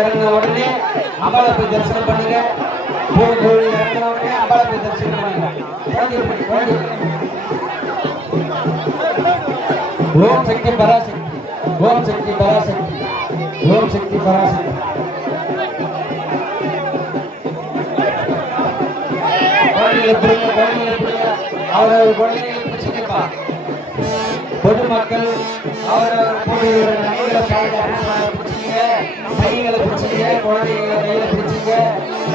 இறங்கின உடனே அம்பாளை போய் தரிசனம் பண்ணுங்க. இறங்கின உடனே அம்பாளை போய் தரிசனம் பண்ணுங்க. ஓம் சக்தி பராசக்தி, ஓம் சக்தி பராசக்தி, ஓம் சக்தி பராசக்தி. அவரவர் குழந்தைகளை பிடிச்சிக்கப்பா. பொதுமக்கள் அவரவர் நகைகளை பிடிச்சிங்க, கைகளை பிடிச்சிங்க, குழந்தைகளை கையில பிடிச்சிங்க.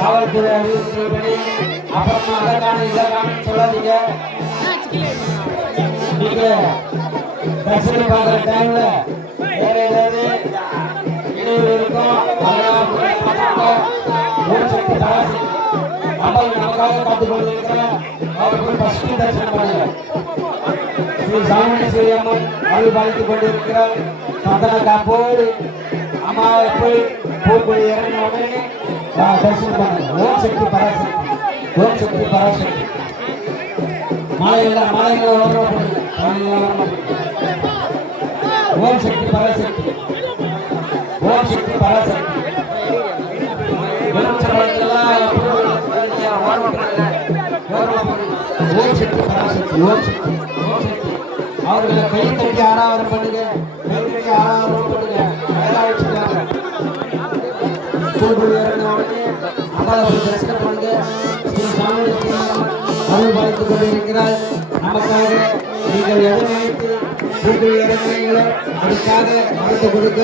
காவல்துறை அறிவுறுத்தல்படி அப்புறமா அதற்கான இதற்கான சொல்லாதீங்க. நீங்க தரிசனம் பார்க்குற டைம்ல வேற ஏதாவது இடையூறு இருக்கும். நமக்காக காத்துக் கொண்டிருக்கிற அவருக்கு பசுமை தரிசனம் பண்ணுங்க. ஸ்ரீ சாமுண்டீஸ்வரி அம்மன் அருள் பாலித்துக் கொண்டிருக்கிறார். சந்தன காப்போடு அம்மாவை போய் பூக்குழி இறங்கின உடனே தரிசனம் பண்ணுங்க. ஓம் சக்தி பராசக்தி, ஓம் சக்தி பராசக்தி. மாலையெல்லாம் மாலைகள் வரமாட்டேங்குது. ஓம் சக்தி பராசக்தி, ஓம் சக்தி பராசக்தி. ஓம் சக்தி பராசக்தி, ஓம் சக்தி. அவர்களை கை கட்டி ஆராதனை பண்ணுங்க, கை கட்டி ஆராதனை பண்ணுங்க. தரிசனம் பண்ணுங்க. ஸ்ரீ சாமுண்டீஸ்வரி அருள் பாலித்துக் கொண்டிருக்கிறார். நமக்காக நீங்கள் எதை நினைத்து பூக்குழி இறங்குறீங்களோ அதுக்காக நடத்து கொடுக்க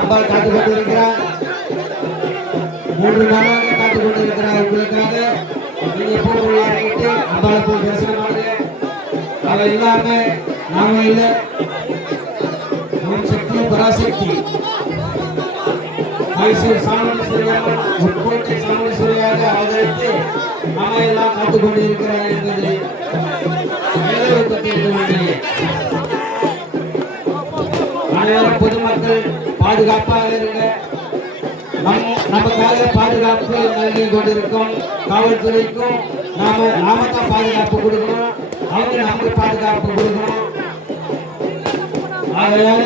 அம்பாள் காத்துக் கொண்டிருக்கிறார். 3 நாளாக காத்துக் கொண்டிருக்கிறார். உங்களுக்காக நீங்க பூக்குழி இறங்கிட்டு அம்பாளை போய் தரிசனம் பண்ணுங்க. அதை இல்லாம நாம இல்லை. ஓம் சக்தி பராசக்தி சாமுண்டீஸ்வரியாக அவதரித்து நாம எல்லாம் காத்துக் கொண்டிருக்கிறார் என்பது அனைவரும் பொதுமக்கள் பாதுகாப்பாக இருங்க. நமக்காக பாதுகாப்பு நல்கி கொண்டிருக்கும் காவல்துறைக்கும் நாமத்தான் பாதுகாப்பு கொடுக்கணும். அவங்க நமக்கு பாதுகாப்பு கொடுக்கணும். ஆகையால